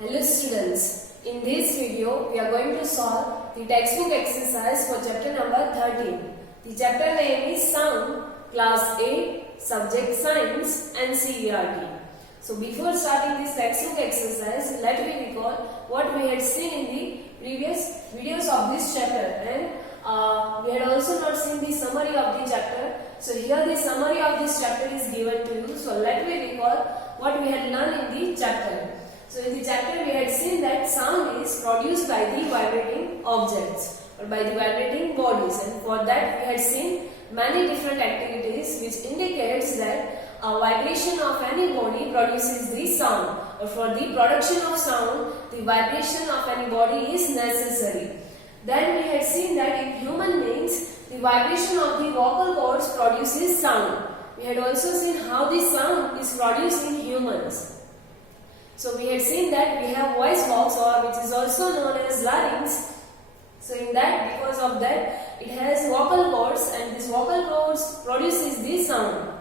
Hello students, in this video we are going to solve the textbook exercise for chapter number 13. The chapter name is Sound, Class 8, Subject Science and CERT. So before starting this textbook exercise, let me recall what we had seen in the previous videos of this chapter, and we had also not seen the summary of the chapter. So here the summary of this chapter is given to you. So let me recall what we had learned in the chapter. So in the chapter we had seen that sound is produced by the vibrating objects or by the vibrating bodies, and for that we had seen many different activities which indicates that a vibration of any body produces the sound, or for the production of sound the vibration of any body is necessary. Then we had seen that in human beings the vibration of the vocal cords produces sound. We had also seen how the sound is produced in humans. So we had seen that we have voice box, or which is also known as larynx. So in that, because of that, it has vocal cords, and this vocal cords produces the sound.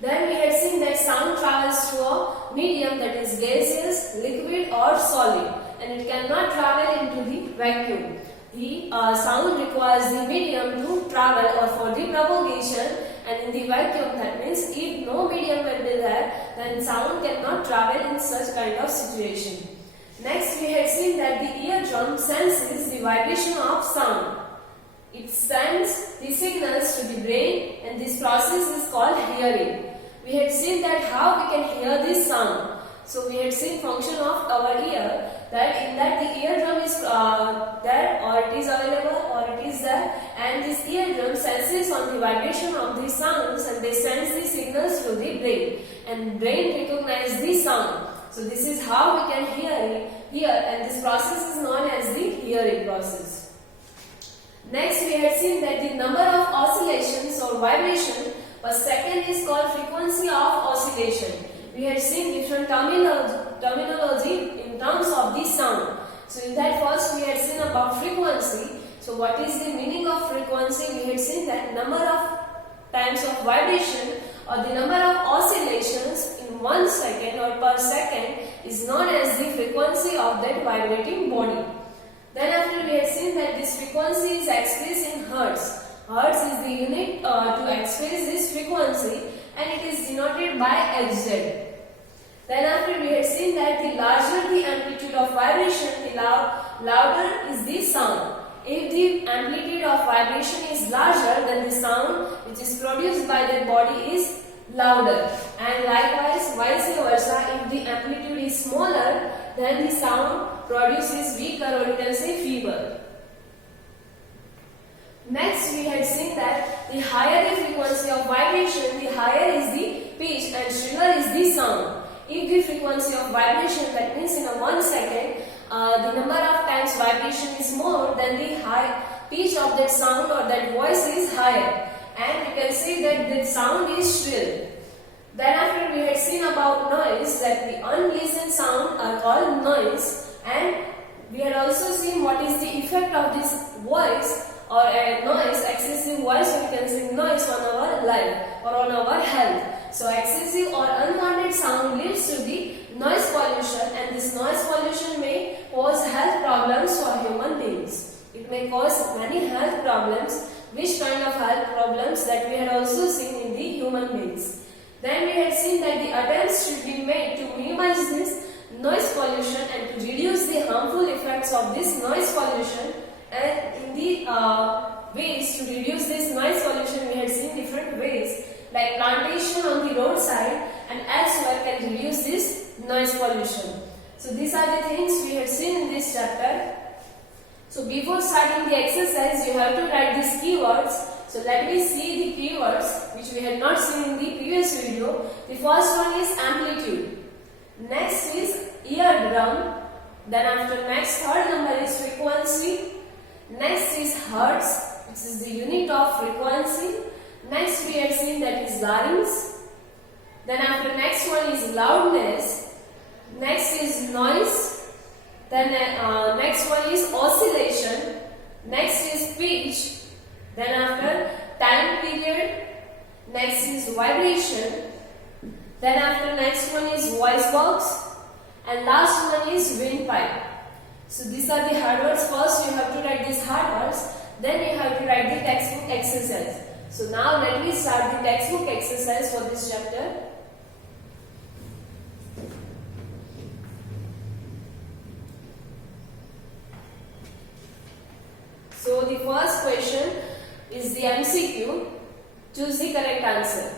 Then we had seen that sound travels through a medium that is gaseous, liquid or solid, and it cannot travel into the vacuum. The sound requires the medium to travel or for the propagation, and in the vacuum, that means if no medium will be there, then sound cannot travel in such kind of situation. Next we had seen that the eardrum senses the vibration of sound. It sends the signals to the brain, and this process is called hearing. We had seen that how we can hear this sound. So we had seen function of our ear, that in that the eardrum is there, or it is available, or it is there, and this eardrum senses on the vibration of the sounds, and they send the signals to the brain, and brain recognizes the sound. So this is how we can hear, and this process is known as the hearing process. Next we had seen that the number of oscillations or vibration per second is called frequency of oscillation. We had seen different terminology in terms of the sound. So in that first we had seen about frequency. So what is the meaning of frequency? We had seen that number of times of vibration or the number of oscillations in 1 second or per second is known as the frequency of that vibrating body. Then after we had seen that this frequency is expressed in hertz. Hertz is the unit to express this frequency, and it is denoted by Hz. Then after we had seen that the larger the amplitude of vibration, the louder is the sound. If the amplitude of vibration is larger, then the sound which is produced by that body is louder. And likewise, vice versa, if the amplitude is smaller, then the sound produces weaker, or you can say feeble. Next we had seen that the higher the frequency of vibration, the higher is the pitch, and shriller is the sound. If the frequency of vibration, that means in a 1 second, the number of times vibration is more, then the high pitch of that sound or that voice is higher, and you can say that the sound is shrill. Then after we had seen about noise, that the unpleasant sound are called noise, and we had also seen what is the effect of this voice or a noise, excessive voice, or you can say noise, on our life or on our health. So excessive or unwanted sound leads to the noise pollution, and this noise pollution may cause health problems for human beings. It may cause many health problems. Which kind of health problems? That we had also seen in the human beings. Then we had seen that the attempts should be made to minimize this noise pollution and to reduce the harmful effects of this noise pollution. And in the ways to reduce this noise pollution, we had seen different ways, like plantation on the roadside and elsewhere can reduce this noise pollution. So these are the things we had seen in this chapter. So before starting the exercise, you have to write these keywords. So let me see the keywords which we had not seen in the previous video. The first one is amplitude. Next is eardrum. Then after next, third number is frequency. Next is hertz, which is the unit of frequency. Next we had seen that is larynx. Then after next one is loudness. Next is noise. Then next one is oscillation. Next is pitch. Then after time period. Next is vibration. Then after next one is voice box. and last one is windpipe. So these are the hard words. First you have to write these hard words, then you have to write the textbook exercise. So now let me start the textbook exercise for this chapter. So the first question is the MCQ. Choose the correct answer.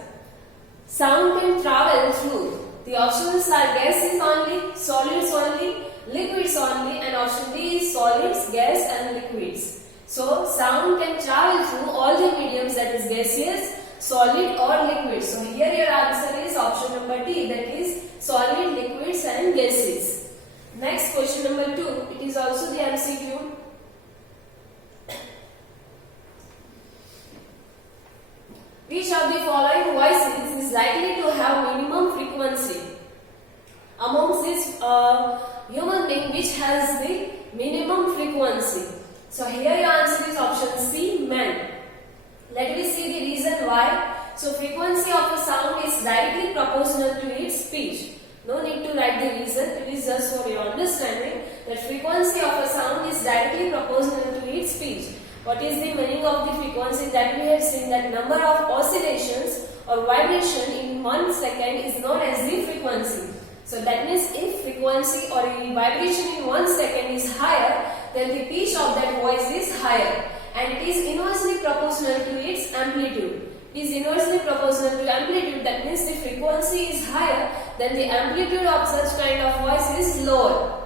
Sound can travel through. The options are gases only, solids only, liquids only, and option D is solids, gas and liquids. So sound can travel through all the mediums, that is gaseous, solid or liquid. So here your answer is option number D, that is solid, liquids and gases. Next question number 2, it is also the MCQ. Which of the following voices is likely to have minimum frequency? Amongst this human being, which has the minimum frequency? So here your answer is option C, man. Let me see the reason why. So frequency of a sound is directly proportional to its pitch. No need to write the reason, it is just for your understanding that frequency of a sound is directly proportional to its pitch. What is the meaning of the frequency? That we have seen that number of oscillations or vibration in 1 second is known as the frequency. So that means if frequency or vibration in 1 second is higher, then the pitch of that voice is higher, and it is inversely proportional to its amplitude. It is inversely proportional to amplitude, that means the frequency is higher, then the amplitude of such kind of voice is lower.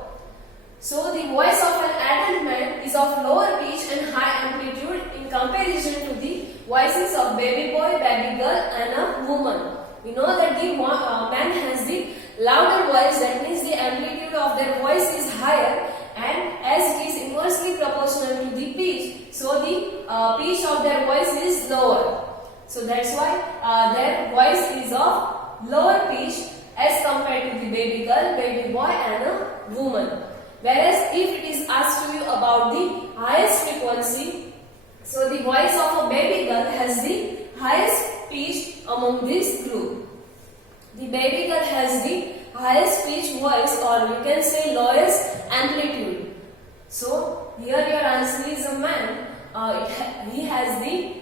So the voice of an adult man is of lower pitch and high amplitude in comparison to the voices of baby boy, baby girl and a woman. We know that the man has the louder voice, that means the amplitude of their voice is higher, and as it is inversely proportional to the pitch, so the pitch of their voice is lower. So that's why their voice is of lower pitch as compared to the baby girl, baby boy and a woman. Whereas if it is asked to you about the highest frequency, so the voice of a baby girl has the highest pitch among this group. The baby girl has the highest pitch voice, or you can say lowest amplitude. So here your answer is a man. They has the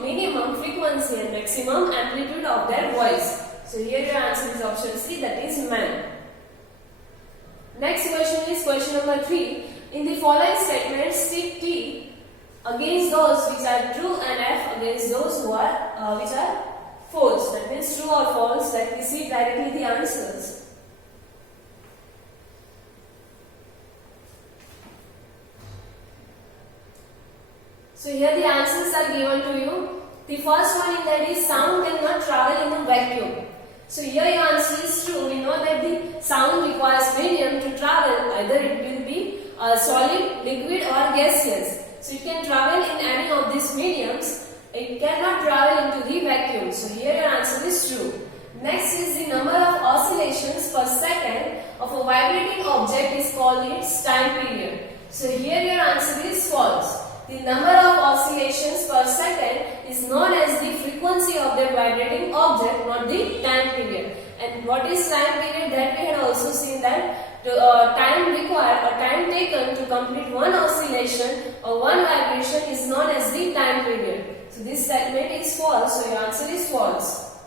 minimum frequency and maximum amplitude of their voice. So here your answer is option C, that is man. Next question is question number 3. In the following statements, tick T against those which are true and F against those who are which are false. That means true or false. Let me see directly the answers. So here the answers are given to you. The first one in that is sound cannot travel in a vacuum. So here your answer is true. We know that the sound requires medium to travel. Either it will be solid, liquid or gaseous. So it can travel in any of these mediums. It cannot travel into the vacuum. So here your answer is true. Next is the number of oscillations per second of a vibrating object is called its time period. So here your answer is false. The number of oscillations per second is known as the frequency of that vibrating object, not the time period. And what is time period? That we had also seen that time required or time taken to complete one oscillation or one vibration is known as the time period. So this statement is false, so your answer is false.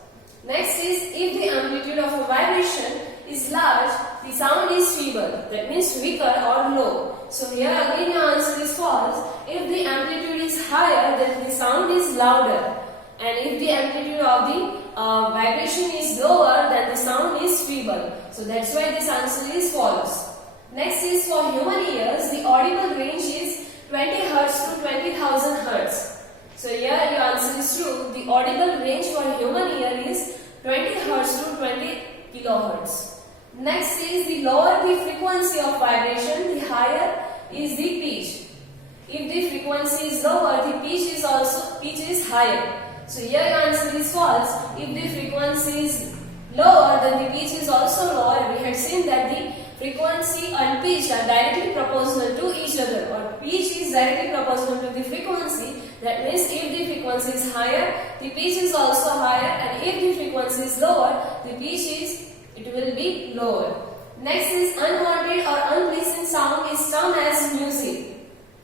Next is if the amplitude of a vibration is large, the sound is feeble, that means weaker or low. So here again your answer is false. If the amplitude is higher, then the sound is louder. And if the amplitude of the vibration is lower, then the sound is feeble. So that's why this answer is false. Next is for human ears, the audible range is 20 Hz to 20,000 Hz. So here your answer is true. The audible range for human ear is 20 Hz to 20 kilohertz. Next is the lower the frequency of vibration, the higher is the pitch. If the frequency is lower, the pitch is higher. So here your answer is false. If the frequency is lower, then the pitch is also lower. We had seen that the frequency and pitch are directly proportional to each other, or pitch is directly proportional to the frequency. That means if the frequency is higher, the pitch is also higher, and if the frequency is lower, the pitch is it will be lower. Next is unwanted or unpleasant sound is termed as music.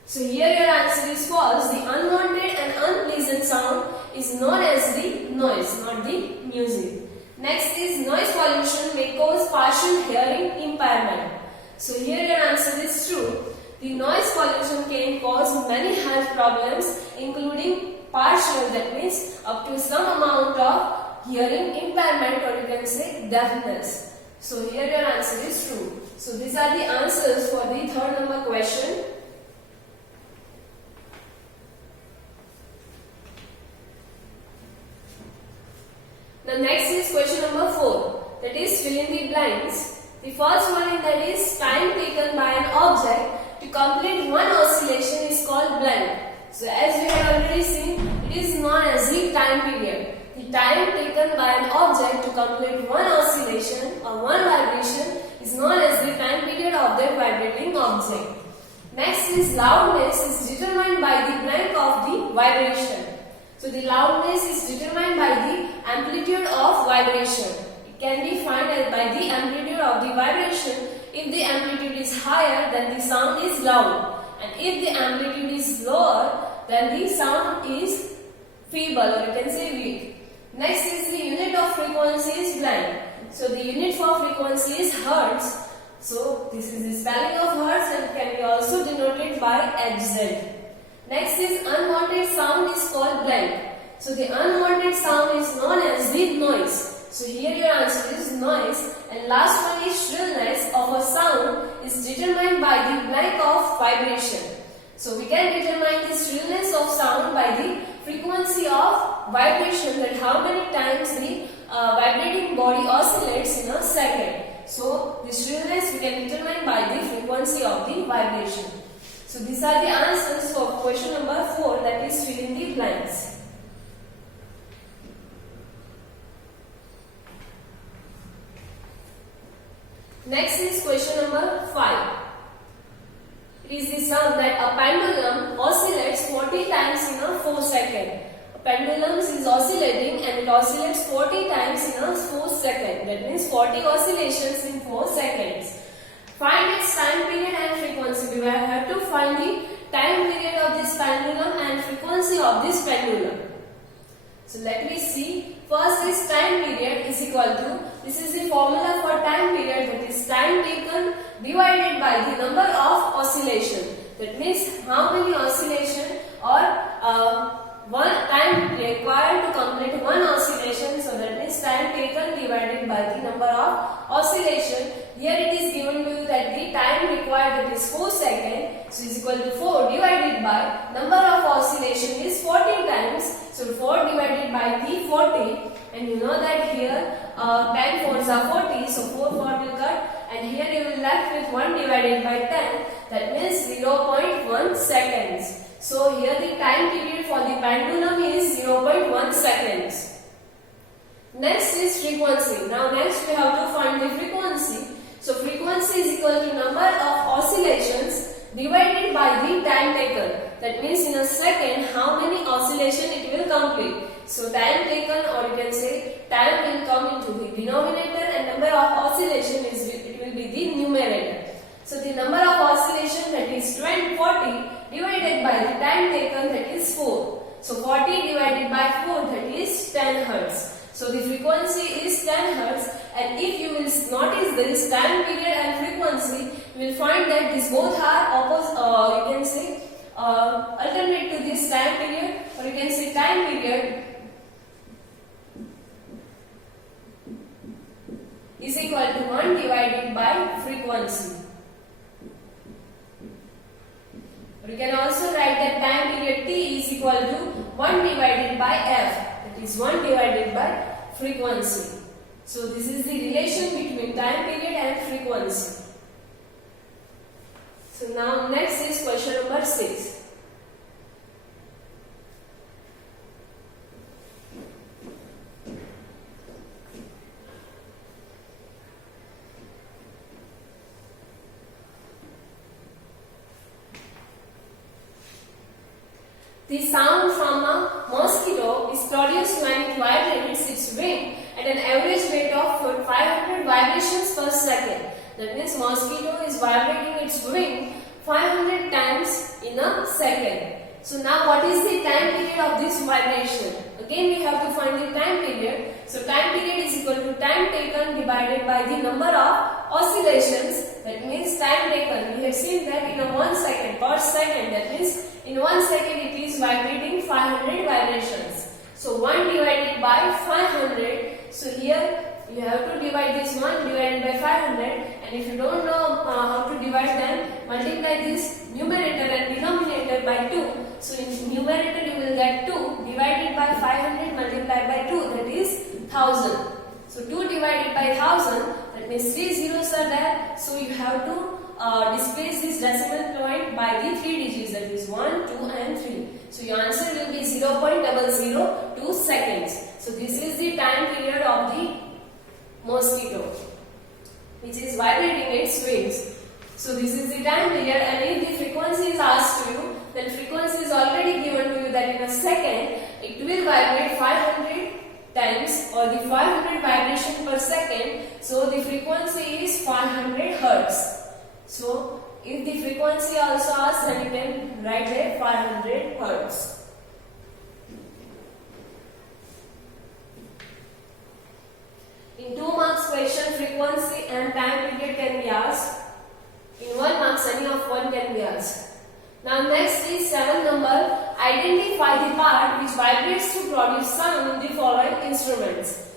So here your answer is false. The unwanted and unpleasant sound is known as the noise, not the music. Next is noise pollution may cause partial hearing impairment. So here your answer is true. The noise pollution can cause many health problems including partial, that means up to some amount of hearing impairment, or you can say deafness. So here your answer is true. So these are the answers for the third number question. The next is question number 4, that is fill in the blanks. The first one in that is time taken by an object to complete one oscillation is called blank. So as we have already seen, it is known as the time period. The time taken by an object to complete one oscillation or one vibration is known as the time period of that vibrating object. Next is loudness is determined by the blank of the vibration. So the loudness is determined by the amplitude of vibration. It can be found by the amplitude of the vibration. If the amplitude is higher, then the sound is loud. And if the amplitude is lower, then the sound is feeble, or you can say weak. Next is the unit of frequency is blank. So the unit for frequency is hertz. So this is the spelling of hertz and can be also denoted by Hz. Next is unwanted sound is called blank. So the unwanted sound is known as the noise. So here your answer is noise. And last one is shrillness of a sound is determined by the blank of vibration. So we can determine the shrillness of sound by the frequency of vibration, that how many times the vibrating body oscillates in a second. So the shrillness we can determine by the frequency of the vibration. So these are the answers for question number 4, that is fill in the blanks. Next is question number 5. It is the sound that a pendulum oscillates 40 times in a 4 seconds. A pendulum is oscillating and it oscillates 40 times in a 4 seconds. That means 40 oscillations in 4 seconds. Find its time period and frequency. We have to find the time period of this pendulum and frequency of this pendulum. So let me see. First is time period is equal to, this is the formula for time period, that is time taken divided by the number of oscillation. That means how many oscillation or one time required to complete one oscillation. So that means time taken divided by the number of oscillation. Here it is given to you that the time required, that is 4 seconds, so is equal to 4 divided by number of oscillation is 40 times. So 4 divided by the 40, and you know that here 10 fours are 40, so 4 will cut, and here you will left with 1 divided by 10, that means 0.1 seconds. So here the time period for the pendulum is 0.1 seconds. Next is frequency. Now next we have to find the frequency. So frequency is equal to number of oscillations divided by the time taken. That means in a second how many oscillation it will complete. So time taken, or you can say time will come into the denominator and number of oscillation is it will be the numerator. So the number of oscillation, that is 40 divided by the time taken, that is 4. So 40 divided by 4, that is 10 Hertz. So the frequency is 10 Hertz, and if you will notice this time period and frequency, you will find that these both are opposite, you can say alternate to this time period, or you can say time period is equal to 1 divided by frequency. Or you can also write that time period T is equal to 1 divided by F, that is 1 divided by frequency. So this is the relation between time period and frequency. So now next is question number 6. The sound from a mosquito is produced when it vibrates its wing at an average rate of 500 vibrations mosquito is vibrating its wing 500 times in a second. So now what is the time period of this vibration? Again we have to find the time period. So time period is equal to time taken divided by the number of oscillations. That means time taken. We have seen that in a 1 second per second. That means in 1 second it is vibrating 500 vibrations. So 1 divided by 500. So here you have to divide this 1 divided by 500, and if you don't know how to divide, then multiply this numerator and denominator by 2. So in numerator you will get 2 divided by 500 multiplied by 2, that is 1000. So 2 divided by 1000, that means 3 zeros are there. So you have to displace this decimal point by the 3 digits, that is 1, 2 and 3. So your answer will be 0.002 seconds. So this is the time period of the mosquito, which is vibrating its wings. So this is the time period, and if the frequency is asked to you, then frequency is already given to you that in a second it will vibrate 500 times, or the 500 vibration per second. So the frequency is 500 hertz. So if the frequency also asked, then you can write there 500 hertz. In 2 marks question, frequency and time period can be asked. In 1 marks, any of one can be asked. Now next is 7 number. Identify the part which vibrates to produce sound in the following instruments.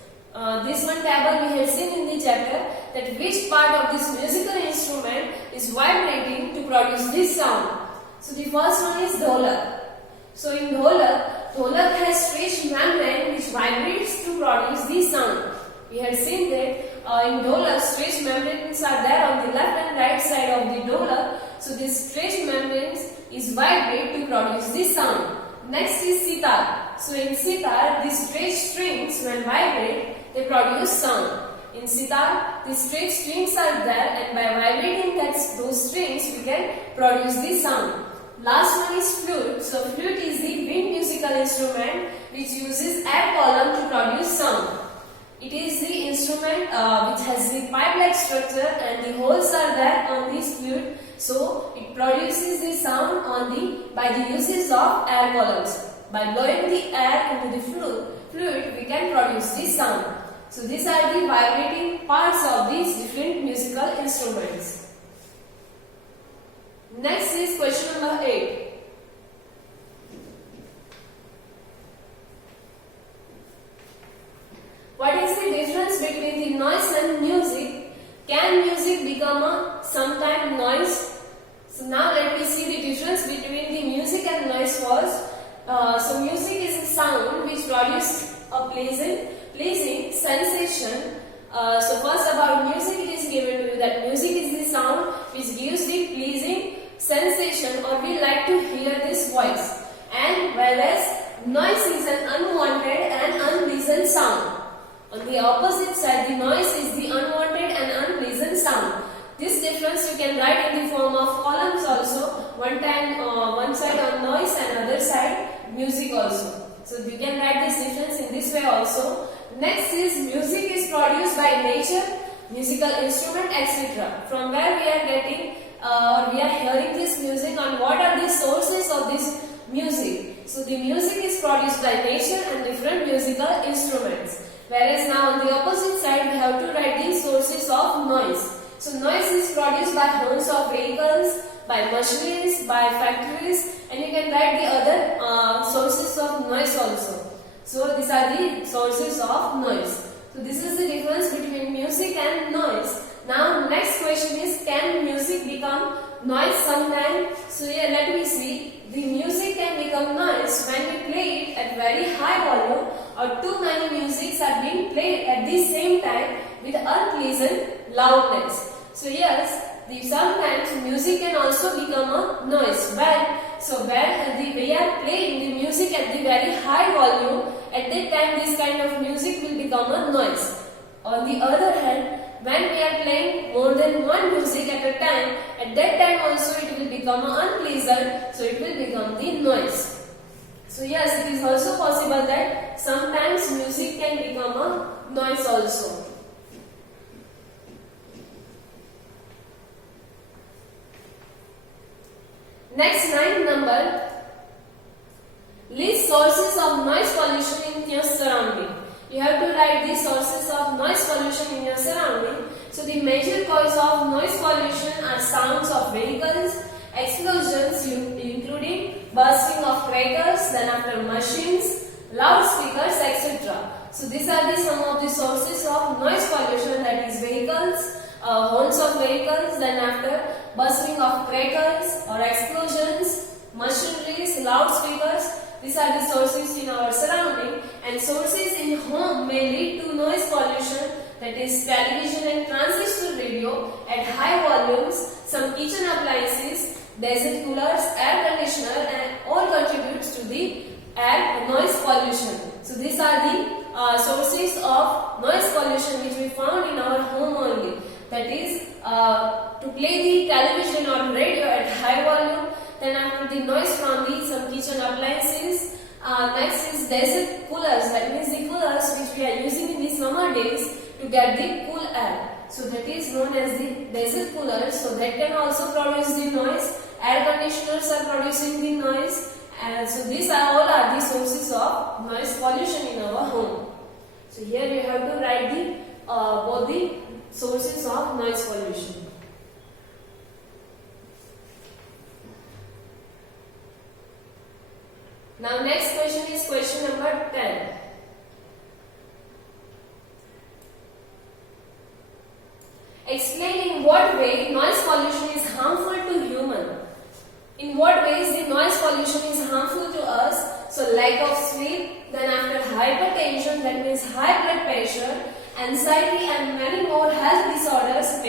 This one table we have seen in the chapter, that which part of this musical instrument is vibrating to produce this sound. So the first one is dholak. So in dholak has stretched membrane which vibrates to produce this sound. We had seen that in dholak, stretched membranes are there on the left and right side of the dholak. So this stretched membranes is vibrate to produce this sound. Next is sitar. So in sitar, the stretched strings when vibrate, they produce sound. In sitar, the stretched strings are there, and by vibrating those strings, we can produce the sound. Last one is flute. So flute is the wind musical instrument which uses air column to produce sound. It is the instrument which has the pipe-like structure, and the holes are there on this flute. So it produces the sound by the usage of air columns. By blowing the air into the flute, we can produce this sound. So these are the vibrating parts of these different musical instruments. Next is question number 8. What is the difference between the noise and music? Can music become a sometime noise? So now let me see the difference between the music and noise first. So music is a sound which produces a pleasing sensation. So first about music, it is given to you that music is the sound which gives the pleasing sensation, or we like to hear this voice. And whereas noise is an unwanted and unpleasant sound. On the opposite side, the noise is the unwanted and unpleasant sound. This difference you can write in the form of columns also. One side on noise and other side music also. So you can write this difference in this way also. Next is music is produced by nature, musical instrument, etc. From where we are getting we are hearing this music, and what are the sources of this music. So the music is produced by nature and different musical instruments. Whereas now on the opposite side we have to write the sources of noise. So noise is produced by horns of vehicles, by machineries, by factories, and you can write the other sources of noise also. So these are the sources of noise. So this is the difference between music and noise. Now next question is, can music become noise sometime? So here let me see. The music can become noise when we play it at very high volume, or too many musics are being played at the same time with unpleasant loudness. So yes, sometimes music can also become a noise. When we are playing the music at the very high volume, at that time this kind of music will become a noise. On the other hand, when we are playing more than one music at a time, at that time also it will become unpleasant, so it will become the noise. So yes, it is also possible that sometimes music can become a noise also. Next, ninth number. List sources of noise pollution in your surrounding. You have to write the sources of noise pollution in your surrounding. So the major cause of noise pollution are sounds of vehicles, explosions including bursting of crackers, then after machines, loudspeakers, etc. So these are the some of the sources of noise pollution, that is vehicles, horns of vehicles, then after bursting of crackers or explosions, machineries, loudspeakers. These are the sources in our surrounding, and sources in home may lead to noise pollution, that is television and transistor radio at high volumes, some kitchen appliances, desert coolers, air conditioner, and all contributes to the air noise pollution. So these are the sources of noise pollution which we found in our home only. That is to play the television or radio at high volume. Then after the noise from the some kitchen appliances. Next is desert coolers. That means the coolers which we are using in the summer days to get the cool air. So that is known as the desert coolers. So that can also produce the noise. Air conditioners are producing the noise. And so these are all are the sources of noise pollution in our home. So here you have to write the both the sources of noise pollution. Now next question is question number 10. Explain in what way noise pollution is harmful to human. In what ways the noise pollution is harmful to us? So lack of sleep, then after hypertension, that means high blood pressure, anxiety and many more health disorders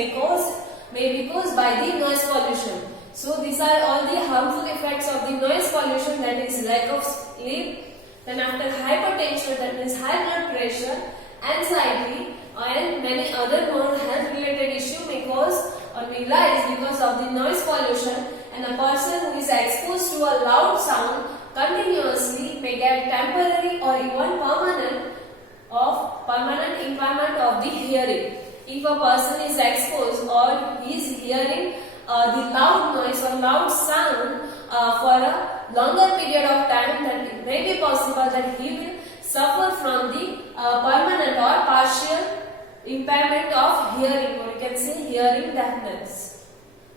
may be caused by the noise pollution. So these are all the harmful effects of the noise pollution, that is lack of sleep, then after hypertension, that means high blood pressure, anxiety and many other more health related issues may cause or may rise because of the noise pollution, and a person who is exposed to a loud sound continuously may get temporary or even permanent impairment of the hearing. If a person is exposed or he is hearing the loud noise or loud sound for a longer period of time, then it may be possible that he will suffer from the permanent or partial impairment of hearing, or you can say hearing deafness.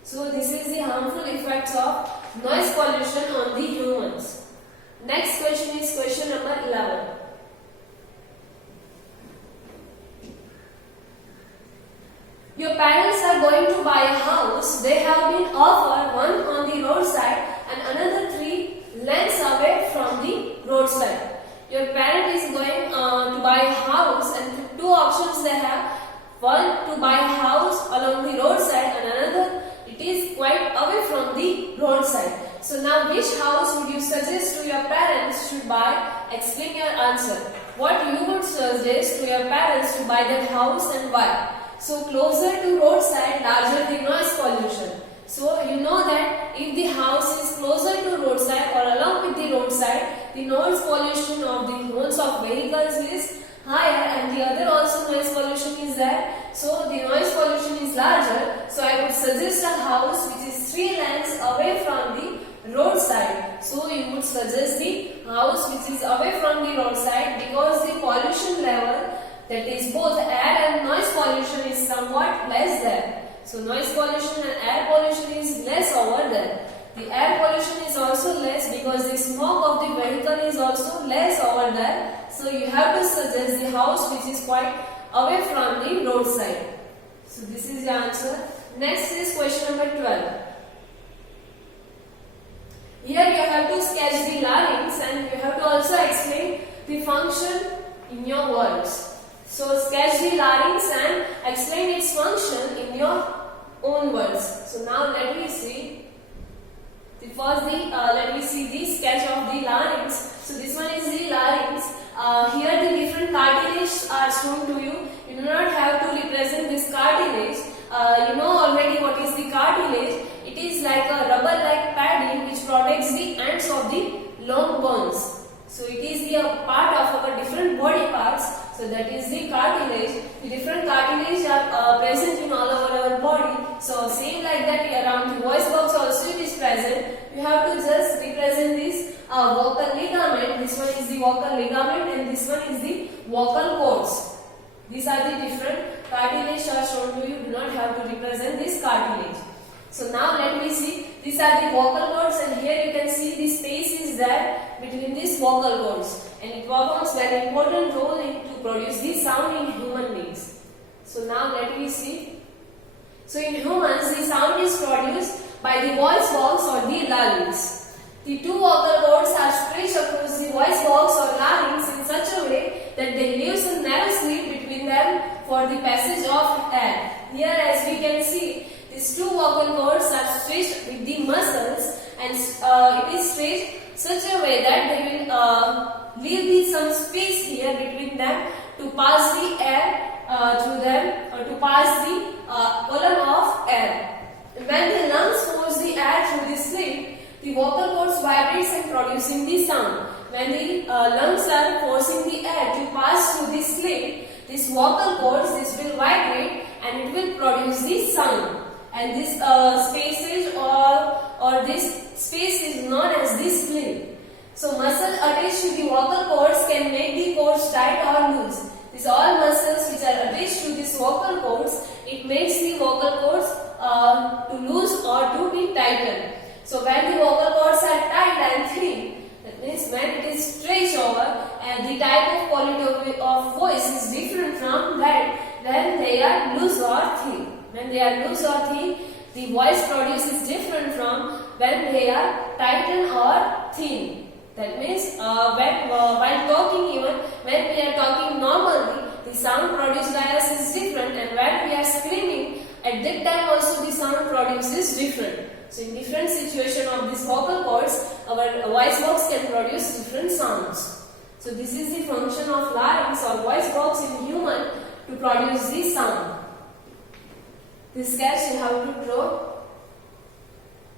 So this is the harmful effects of noise pollution on the humans. Next question is question number 11. Your parents are going to buy a house. They have been offered one on the roadside and another 3 lanes away from the roadside. Your parent is going to buy a house, and 2 options they have. One, to buy a house along the roadside, and another, it is quite away from the roadside. So now which house would you suggest to your parents should buy? Explain your answer. What you would suggest to your parents to buy that house and why? So closer to roadside, larger the noise pollution. So you know that if the house is closer to roadside or along with the roadside, the noise pollution of the horns of vehicles is higher, and the other also noise pollution is there. So the noise pollution is larger. So I would suggest a house which is 3 lanes away from the roadside. So you would suggest the house which is away from the roadside, because the pollution level, that is both air and noise pollution, is somewhat less there. So noise pollution and air pollution is less over there. The air pollution is also less because the smoke of the vehicle is also less over there. So you have to suggest the house which is quite away from the roadside. So this is the answer. Next is question number 12. Here you have to sketch the larynx, and you have to also explain the function in your words. So sketch the larynx and explain its function in your own words. So now let me see. Let me see the sketch of the larynx. So this one is the larynx. Here the different cartilage are shown to you. You do not have to represent this cartilage. You know already what is the cartilage. It is like a rubber-like padding which protects the ends of the long bones. So it is the part of our different body parts. So that is the cartilage. The different cartilage are present in all over our body. So same like that around the voice box also it is present. present, you have to just represent this vocal ligament. This one is the vocal ligament and this one is the vocal cords. These are the different cartilage are shown to you. Do not have to represent this cartilage. So now let me see. These are the vocal cords and here you can see the space is there between these vocal cords and it performs very important role to produce the sound in human beings. So now let me see. So in humans the sound is produced by the voice box or the larynx. The two vocal cords are stretched across the voice box or larynx in such a way that they leave a narrow slit between them for the passage of air. Here as we can see, these two vocal cords are stretched with the muscles and it is stretched such a way that they will leave some space here between them to pass the air through them or to pass the column of air. When the lungs force the air through the slit, the vocal cords vibrates and producing the sound. When the lungs are forcing the air to pass through the slit, this vocal cords will vibrate and it will produce the sound. And this spaces or this space is known as the slit. So muscle attached to the vocal cords can make the cords tight or loose. These all muscles which are attached to these vocal cords, it makes the vocal cords to loose or to be tightened. So when the vocal cords are tight and thin, that means when it is stretched over and the type of quality of voice is different from that when they are loose or thin. When they are loose or thin, the voice produced is different from when they are tightened or thin. That means while talking, even when we are talking normally, the sound produced by us is different, and when we are screaming, at that time also the sound produced is different. So in different situation of these vocal cords, our voice box can produce different sounds. So this is the function of larynx or voice box in human to produce the sound. This sketch you have to draw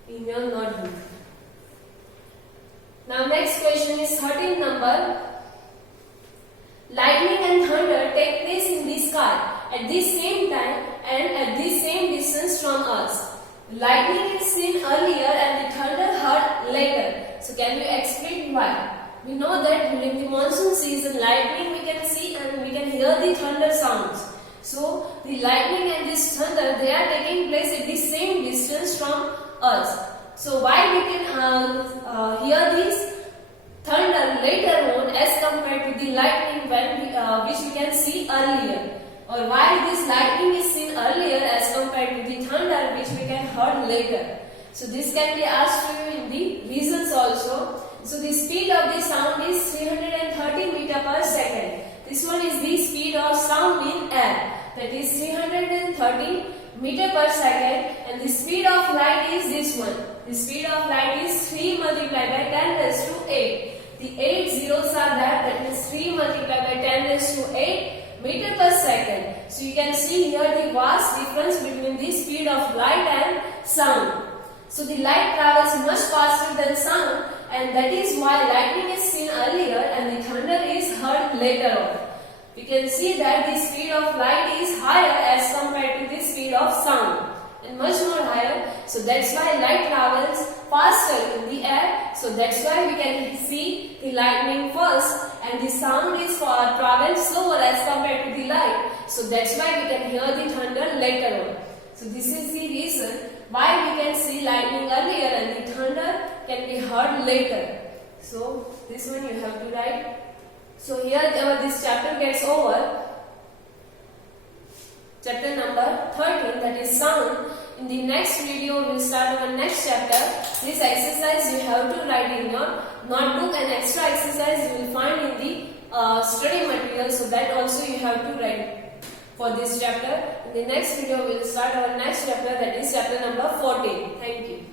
in your notebook. Now next question is 13 number. Lightning and thunder take place in the sky at the same time and at the same distance from us. Lightning is seen earlier and the thunder heard later. So can you explain why? We know that during the monsoon season, lightning we can see and we can hear the thunder sounds. So the lightning and this thunder, they are taking place at the same distance from us. So why we can hear this thunder later on as compared to the lightning which we can see earlier? Or why this lightning is seen earlier as compared to the thunder which we can heard later? So this can be asked to you in the reasons also. So the speed of the sound is 330 meter per second. This one is the speed of sound in air, that is 330 meter per second, and the speed of light is this one. The speed of light is 3 multiplied by 10 raised to 8. The 8 zeros are that means 3 multiplied by 10 raised to 8 meter per second. So you can see here the vast difference between the speed of light and sound. So the light travels much faster than sound, and that is why lightning is seen earlier and the thunder is heard later on. We can see that the speed of light is higher as compared to the speed of sound, and much more higher. So that's why light travels faster in the air. So that's why we can see the lightning first, and the sound is travels slower as compared to the light. So that's why we can hear the thunder later on. So this is the reason why we can see lightning earlier and the thunder can be heard later. So this one you have to write. So here this chapter gets over. Chapter number 13, that is sound. In the next video we will start our next chapter. This exercise you have to write in your notebook, and extra exercise you will find in the study material. So that also you have to write for this chapter. In the next video we will start our next chapter, that is chapter number 14. Thank you.